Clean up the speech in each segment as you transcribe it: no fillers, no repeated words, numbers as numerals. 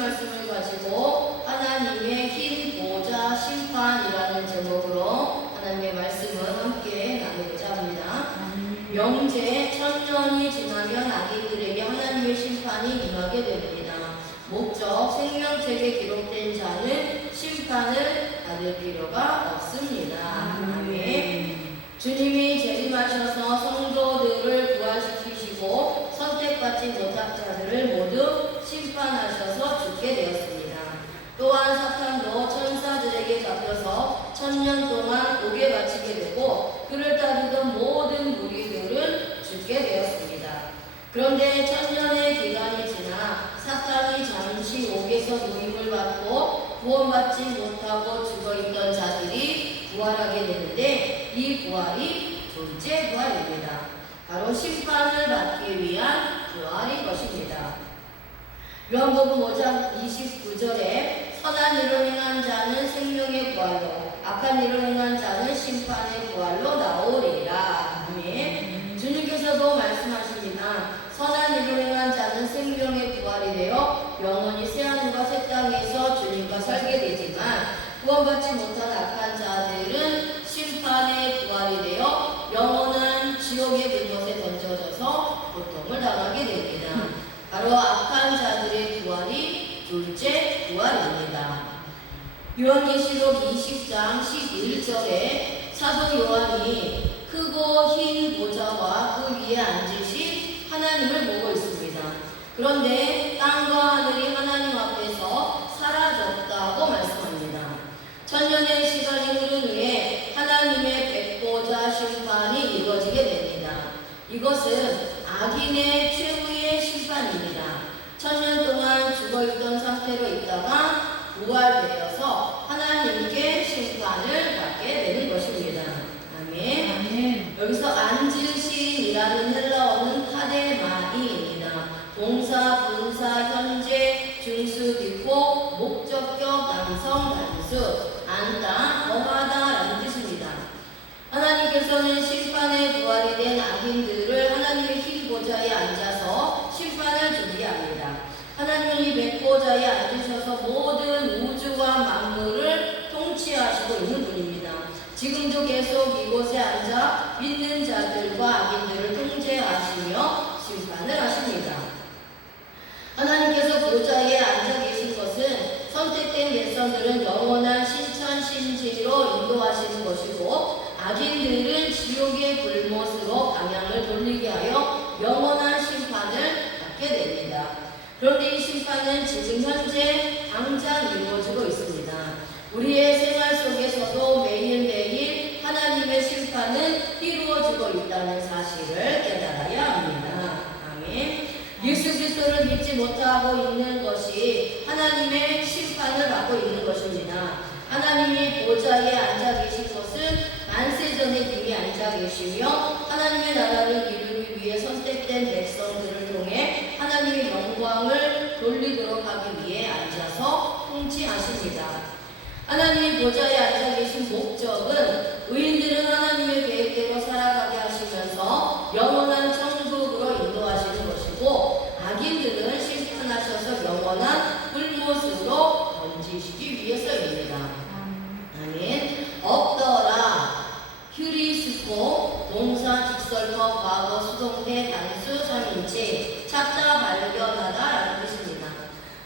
말씀을 가지고 하나님의 흰 보좌 심판이라는 제목으로 하나님의 말씀을 함께 나누고자 합니다. 영제 천년이 지나면 악인들에게 하나님의 심판이 임하게 됩니다. 목적 생명책에 기록된 자는 심판을 받을 필요가 없습니다. 아멘. 주님이 재림하셔서 성도들을 부활시키시고 선택받지 못한 자들을 모두 심판하셔서 죽게 되었습니다. 또한 사탄도 천사들에게 잡혀서 1000년 동안 옥에 갇히게 되고 그를 따르던 모든 무리들은 죽게 되었습니다. 그런데 1000년의 기간이 지나 사탄이 잠시 옥에서 노임을 받고 구원받지 못하고 죽어있던 자들이 부활하게 되는데 이 부활이 둘째 부활입니다. 바로 심판을 받기 위한 부활인 것입니다. 요한복음 5장 29절에 선한 일을 행한 자는 생명의 부활로 악한 일을 행한 자는 심판의 부활로 나오리라. 아멘. 주님께서도 말씀하십니다. 선한 일을 행한 자는 생명의 부활이 되어 영원히 새하늘과 새 땅에서 주님과 살게 되지만 구원받지 못한 악한 자들은 심판의 부활이 되어 영원한 지옥의 불못에 던져져서 고통을 당하게 됩니다. 바로 악한 자들의 부활이 둘째 부활입니다. 요한계시록 20장 11절에 사도 요한이 크고 흰 보좌와 그 위에 앉으신 하나님을 보고 있습니다. 그런데 땅과 하늘이 하나님 앞에서 사라졌다고 말씀합니다. 1000년의 시간이 흐른 후에 하나님의 백보자 심판이 이루어지게 됩니다. 이것은 악인의 최후의 심판입니다. 1000년 동안 죽어있던 상태로 있다가 부활되어서 하나님께 심판을 받게 되는 것입니다. 아멘. 아멘. 여기서 앉으신이라는 헬라어는 카데마이입니다. 동사, 분사, 현재, 중수, 비포, 목적격, 남성, 단수, 앉다, 거하다라는 뜻입니다. 하나님께서는 심판의 부활이 된 악인들을 하나님의 흰 보좌에 앉아서 심판을 준비합니다. 하나님은 이 백보좌에 앉으셔서 모든 우주와 만물을 통치하시고 있는 분입니다. 지금도 계속 이곳에 앉아 믿는 자들과 악인들을 통제하시며 심판을 하십니다. 하나님께서 보좌에 앉아 계신 것은 선택된 백성들은 영원한 신천신지로 인도하시는 것이고 악인들은 지옥의 불못으로 방향을 돌리게 하여 영원한 심판을 받게 됩니다. 그런데 이 심판은 지금 현재 당장 이루어지고 있습니다. 우리의 생활 속에서도 매일매일 하나님의 심판은 이루어지고 있다는 사실을 깨달아야 합니다. 아멘. 예수 그리스도를 믿지 못하고 있는 것이 하나님의 심판을 받고 있는 것입니다. 하나님이 보좌에 앉아 계신 것은 만세전에 이미 앉아 계시며 하나님의 나라를 이루기 위해 선택된 백성들을 통해 하나님의 영광을 돌리도록 하기 위해 앉아서 통치하십니다. 하나님이 보좌에 앉아 계신 목적은 의인들은 하나님의 계획대로 살아가게 하시면서 영원한 천국으로 인도하시는 것이고 악인들은 심판하셔서 영원한 불못으로 던지시기 위해서입니다. 아멘. 없더라, 휴리스코, 동사, 직설법, 과거, 수동태, 단수, 3인칭, 찾다, 발견하다 라는 뜻입니다.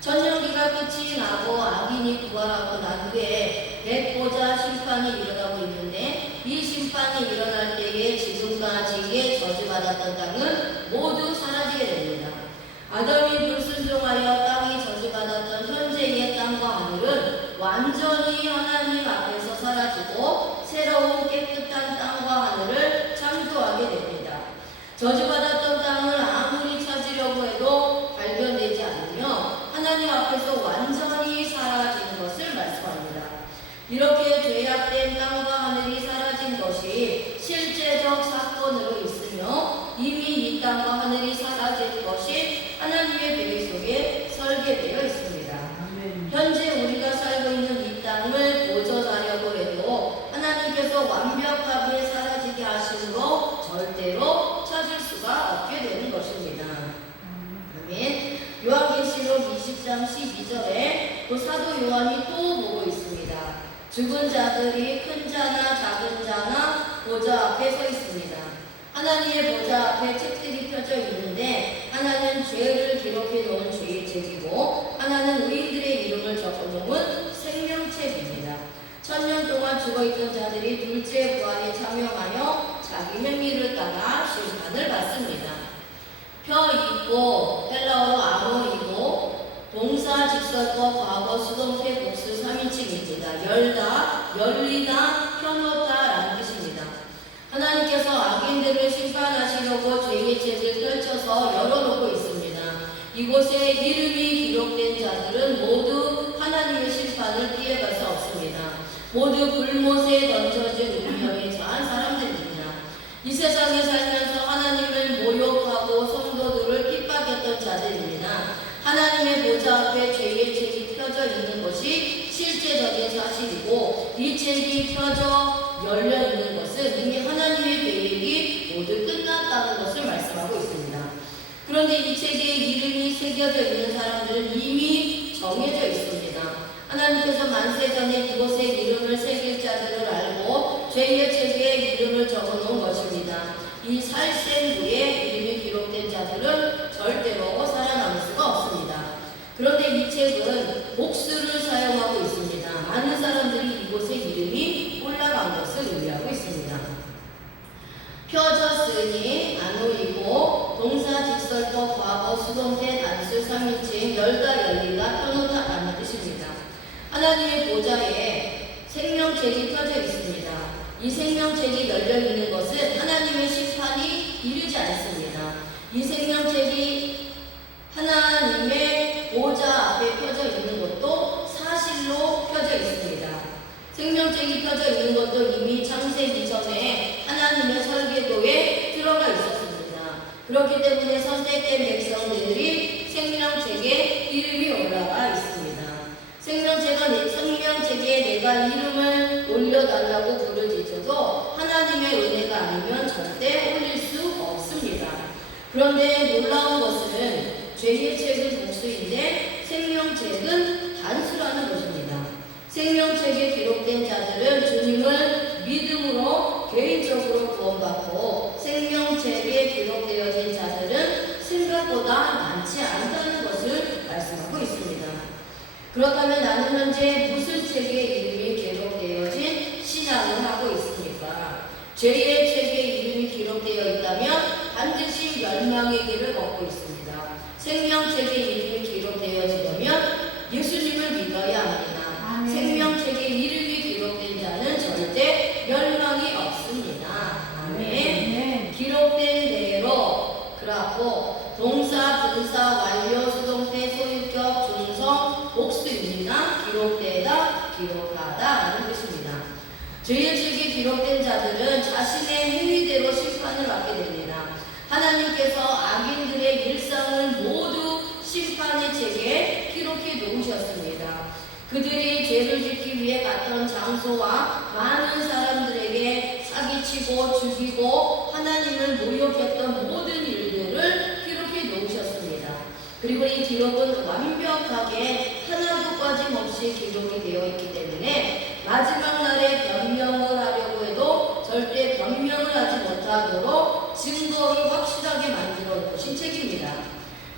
전염기가 끝이 나고 악인이 부활하고 난 후에 백보자 심판이 일어나고 있는데 이 심판이 일어날 때에 지금까지의 저주받았던 땅은 모두 사라지게 됩니다. 아담이 불순종하여 땅이 저주받았던 현재의 땅과 하늘은 완전히 하나님 앞에서 사라지고 새로운 깨끗한 땅과 하늘을 창조하게 됩니다. 저주받았던 땅을 아무리 찾으려고 해도 발견되지 않으며 하나님 앞에서 완전히 사라지는 것을 말씀합니다. 이렇게 죄악된 땅과 하늘이 사라진 것이 실제적 사건으로 있으며 이미 이 땅과 하늘이 사라질 것이 하나님의 계획 속에 설계되어 있습니다. 현재 우리가 살고 있는 이 땅을 보존하려고 해도 하나님께서 완벽하게 사라지게 하심으로 절대로 찾을 수가 없게 되는 것입니다. 아멘. 요한계시록 20장 12절에 또 사도 요한이 또 보고 있습니다. 죽은 자들이 큰 자나 작은 자나 보좌 앞에 서 있습니다. 하나님의 보좌 앞에 책들이 펴져 있는데 하나는 죄를 기록해 놓은 죄의 책이고 하나는 의인들의 이름을 적어 놓은 생명책입니다. 1000년 동안 죽어있던 자들이 둘째 부활에 참여하여 자기 행위를 따라 심판을 받습니다. 펴 있고 헬라어로 아노이고 동사 직설법 과거 수동태 복수 3인칭입니다. 열다, 열리다, 펴놓다라는 뜻입니다. 하나님께서 악인들을 심판하시려고 죄의 책을 펼쳐서 열어놓고 있습니다. 이곳에 이름이 기록된 자들은 모두 하나님의 심판을 피해갈 수 없습니다. 모두 불못에 던져진 운명에 처한 사람들입니다. 이 세상에 살면서 하나님을 모욕하고 성도들을 핍박했던 자들입니다. 하나님의 보좌 앞에 죄의 책이 펴져 있는 것이 실제적인 사실이고 이 책이 펴져 열려 있는 것은 이미 하나님의 계획이 모두 끝났다는 것을 말씀하고 있습니다. 그런데 이 책에 이름이 새겨져 있는 사람들은 이미 정해져 있습니다. 하나님께서 만세 전에 이곳에 이름을 새길 자들을 알고 죄의 책에 이름을 적어놓은 것입니다. 이 살생부에 이름이 기록된 자들은 절대로 살아남을 수가 없습니다. 그런데 이 책은 복수를 사용하고 있습니다. 많은 사람들이 이곳에 이름이 올라간 것을 의미하고 있습니다. 펴졌으니 아노이고 동사 직설법 과거 수동태 단수 3인칭 열다 열리다 펴놓다라는 뜻입니다. 하나님의 보좌에 생명책이 펴져 있습니다. 이 생명책이 열려 있는 것은 하나님의 심판이 이르지 않습니다. 이 생명책이 하나님의 보좌 앞에 펴져 있는 것도 사실로 펴져 있습니다. 생명책이 펴져 있는 것도 이미 창세기 전에 하나님의 설계도에 들어가 있었습니다. 그렇기 때문에 선택된 백성들이 생명책에 이름이 올라가 있습니다. 생명책에 내가 이름을 올려달라고 부르짖어도 하나님의 은혜가 아니면 절대 올릴 수 없습니다. 그런데 놀라운 것은 죄의 책은 복수인데 생명책은 단수라는 것입니다. 생명책에 기록된 자들은 주님을 믿음으로 개인적으로 구원받고 생명책에 기록되어진 자들은 생각보다 많지 않다는 것을 말씀하고 있습니다. 그렇다면 나는 현재 무슨 책에 이름이 기록되어진 신앙을 하고 있습니까? 죄의 책에 이름이 기록되어 있다면 반드시 멸망의 길을 걷고 있습니다. 생명책에 이름이 기록되어지려면 예수님을 믿어야 합니다. 아멘. 생명책에 이름이 기록된 자는 절대 멸망이 없습니다. 아멘. 네. 기록된 대로 그라고 동사, 분사, 완료, 수동태, 소유격, 중성, 복수입니다. 기록되다, 기록하다라는 뜻입니다. 죄의 책에 기록된 자들은 자신의 행위대로 심판을 받게 됩니다. 하나님께서 악인들의 일상을 모두 심판의 책에 기록해 놓으셨습니다. 그들이 죄를 짓기 위해 갔던 장소와 많은 사람들에게 사기치고 죽이고 하나님을 모욕했던 모든 일들을 기록해 놓으셨습니다. 그리고 이 기록은 완벽하게 하나도 빠짐없이 기록이 되어 있기 때문에 마지막 날에 변명을 하려고 해도 절대 변명을 하지 못하도록 증거를 확실하게 만들어 놓으신 책입니다.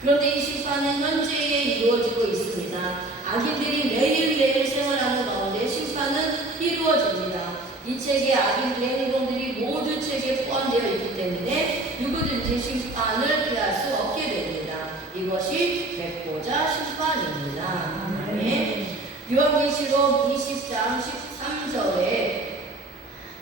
그런데 이 심판은 현재에 이루어지고 있습니다. 악인들이 매일매일 생활하는 가운데 심판은 이루어집니다. 이 책의 악인들의 행동들이 모두 책에 포함되어 있기 때문에 누구든지 심판을 피할 수 없게 됩니다. 이것이 백보자 심판입니다. 네. 요한계시록 20장 13절에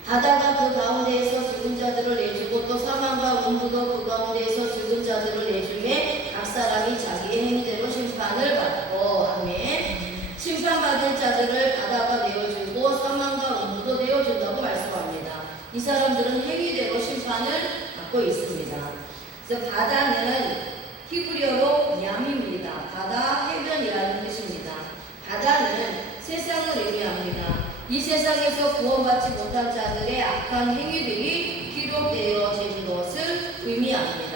바다가 그 가운데에서 죽은 자들을 내주고 또 사망과 음부도 그 가운데에서 죽은 자들을 내주매 각 사람이 자기의 행위대로 심판을 받고 아멘. 심판받은 자들을 바다가 내어주고 사망과 음부도 내어준다고 말씀합니다. 이 사람들은 행위대로 심판을 받고 있습니다. 그래서 바다는 히브리어로 얌입니다. 바다, 해변이라는 뜻입니다. 바다는 세상을 의미합니다. 이 세상에서 구원받지 못한 자들의 악한 행위들이 기록되어진 것을 의미합니다.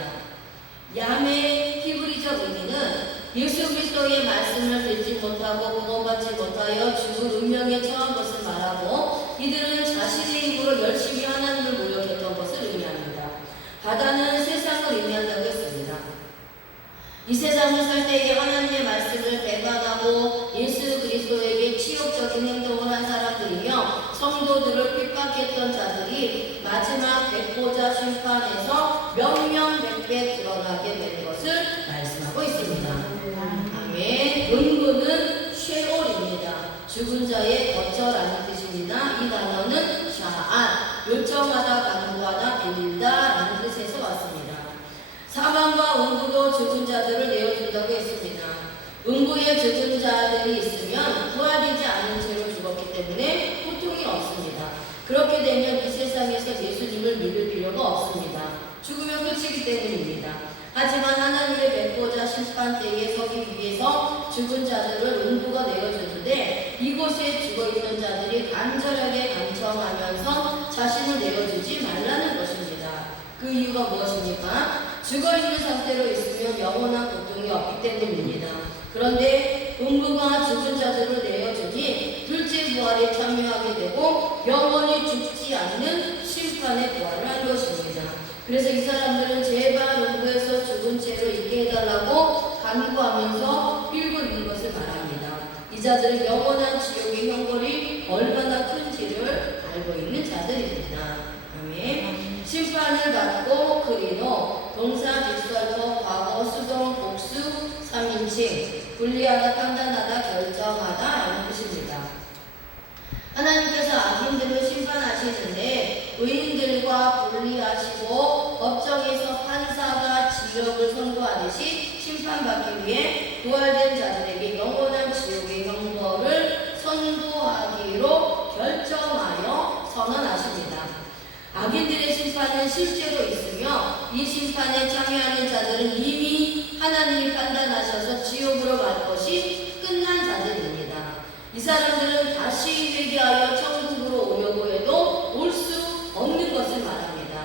얌의 히브리적 의미는 예수 그리스도의 말씀을 듣지 못하고 구원받지 못하여 죽을 운명에 처한 것을 말하고 이들은 자신의 힘으로 열심히 하나님을 모욕했던 것을 의미합니다. 바다는 세상을 의미한다고 했습니다. 이 세상을 살 때에 하나님의 말씀을 배반하고 예수 그리스도에게 치욕적인 행동을 한 사람들이며 성도들을 핍박했던 자들이 마지막 백보자 심판에서 명명백백 드러나게 된 것을 말씀하고 있습니다. 아멘. 은구는 쉐올입니다. 죽은 자의 거처라는 뜻입니다. 이 단어는 샤안, 요청하다, 간구하다, 빌다라는 뜻에서 왔습니다. 사망과 음부도 죽은 자들을 내어준다고 했습니다. 음부에 죽은 자들이 있으면 부활되지 않은 채로 죽었기 때문에 고통이 없습니다. 그렇게 되면 이 세상에서 예수님을 믿을 필요가 없습니다. 죽으면 끝이기 때문입니다. 하지만 하나님의 백보자 심판 때에 서기 위해서 죽은 자들을 음부가 내어주는데 이곳에 죽어있는 자들이 간절하게 간청하면서 자신을 내어주지 말라는 것입니다. 그 이유가 무엇입니까? 죽어있는 상태로 있으면 영원한 고통이 없기 때문입니다. 그런데 음부가 죽은 자들을 내어주니 둘째 부활에 참여하게 되고 영원히 죽지 않는 심판의 부활을 한 것입니다. 그래서 이 사람들은 제발 음부에서 죽은 채로 있게 해달라고 간구하면서 빌고 있는 것을 말합니다. 이 자들은 영원한 지옥의 형벌이 얼마나 큰지를 알고 있는 자들입니다. 아멘. 심판을 받고 그리노 동사 직설법 과거 수동 복수 3인칭 분리하다 판단하다 결정하다 라는 뜻입니다. 하나님께서 악인들을 심판하시는데 의인들과 분리하시고 법정에서 판사가 지력을 선고하듯이 심판받기 위해 부활된 자들에게 영원한 지옥의 형벌을 선고하기로 결정하여 선언하십니다. 악인들의 심판은 실제로 있으며 이 심판에 참여하는 자들은 이미 하나님이 판단하셔서 지옥으로 갈 것이 끝난 자들입니다. 이 사람들은 다시 회개하여 천국으로 오려고 해도 올 수 없는 것을 말합니다.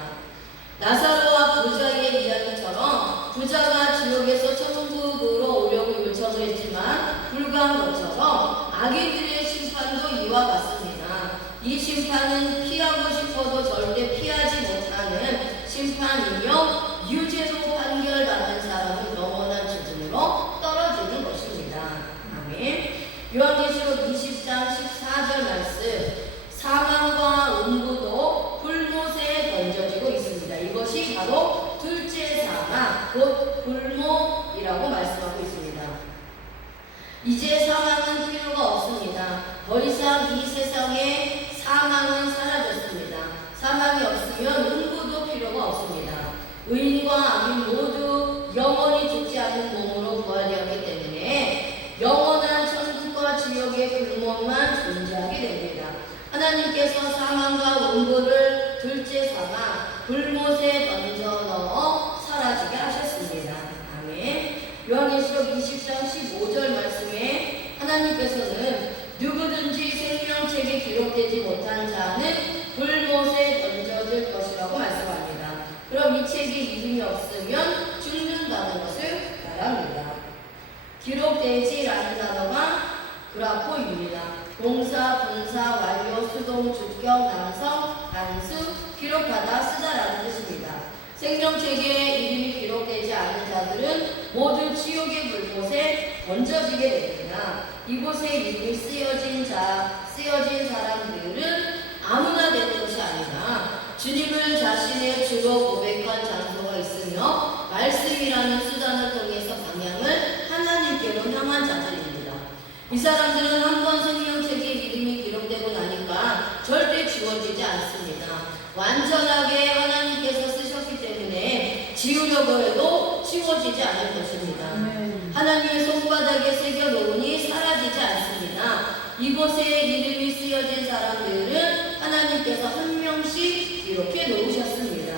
나사로와 부자의 이야기처럼 부자가 지옥에서 천국으로 오려고 요청을 했지만 불가한 것처럼 악인들의 심판도 이와 같습니다. 이 심판은 피하고 싶어도 절대 피하지 못하는 심판이며 유죄로 판결받는 사람은 영원한 죽음으로 떨어지는 것입니다. 아멘. 요한계시록 20장 14절 말씀 사망과 음부도 불못에 던져지고 있습니다. 이것이 바로 둘째 사망 곧 불못이라고 말씀하고 있습니다. 이제 사망은 필요가 없습니다. 더 이상 이 세상에 사망은 사라졌습니다. 사망이 없으면 음부도 필요가 없습니다. 의인과 악인 모두 영원히 죽지 않는 몸으로 부활되었기 때문에 영원한 천국과 지옥의 불못만 존재하게 됩니다. 하나님께서 사망과 음부를 둘째 사망 불못에 던져 넣어 사라지게 하셨습니다. 아멘. 요한계시록 20장 15절 말씀에 하나님께서는 누구든지 생명책에 기록되지 못한 자는 불못에 던져질 것이라고 말씀합니다. 그럼 이 책에 이름이 없으면 죽는다는 것을 말합니다. 기록되지라는 단어가 그라포입니다. 동사, 분사, 완료, 수동, 주격, 남성, 단수, 기록하다, 쓰다라는 뜻입니다. 생명책에 이름이 기록되지 않은 자들은 모두 지옥의 불못에 던져지게 됩니다. 이곳에 이름이 쓰여진 사람들은 아무나 되는 것이 아니라 주님을 자신의 주로 고백한 장소가 있으며 말씀이라는 수단을 통해서 방향을 하나님께로 향한 자들입니다. 이 사람들은 한번 생명책에 이름이 기록되고 나니까 절대 지워지지 않습니다. 완전하게 하나님께서 쓰셨기 때문에 지우려고 해도 지워지지 않을 것입니다. 하나님의 손바닥에 새겨놓으니 사라지지 않습니다. 이곳에 이름이 쓰여진 사람들은 하나님께서 한 명씩 이렇게 놓으셨습니다.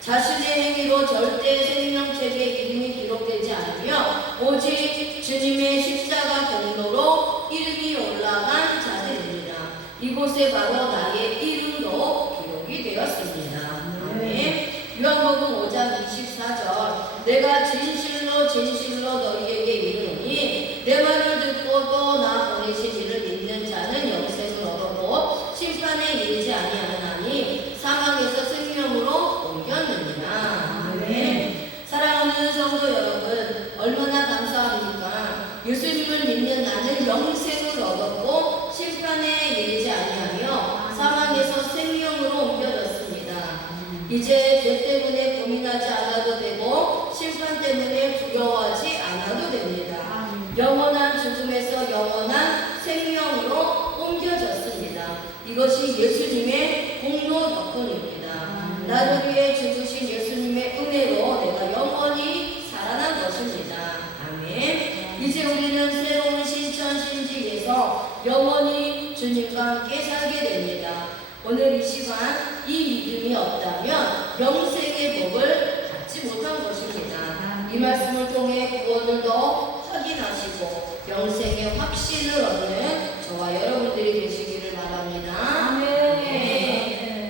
자신의 행위로 절대 생명책에 이름이 기록되지 않으며 오직 주님의 십자가 공로로 이름이 올라간 자들입니다. 이곳에 바로 나의 이름도 기록이 되었습니다. 아멘. 요한복음 5장 24절 내가 진실로 진실로 너희에게 이르노니 예수님을 믿는 나는 영생을 얻었고 심판에 이르지 아니하며 사망에서 생명으로 옮겨졌습니다. 이제 죄 때문에 고민하지 않아도 되고 심판 때문에 두려워하지 않아도 됩니다. 영원한 죽음에서 영원한 생명으로 옮겨졌습니다. 이것이 예수님의 공로 덕분입니다. 나를 위해 죽으신 예수님의 은혜로 내가 영원히 살아난 것입니다. 아멘. 이제 우리는 새로운 신천 신지에서 영원히 주님과 함께 살게 됩니다. 오늘 이 시간 이 믿음이 없다면 영생의 복을 받지 못한 것입니다. 이 말씀을 통해 구원을 더 확인하시고 영생의 확신을 얻는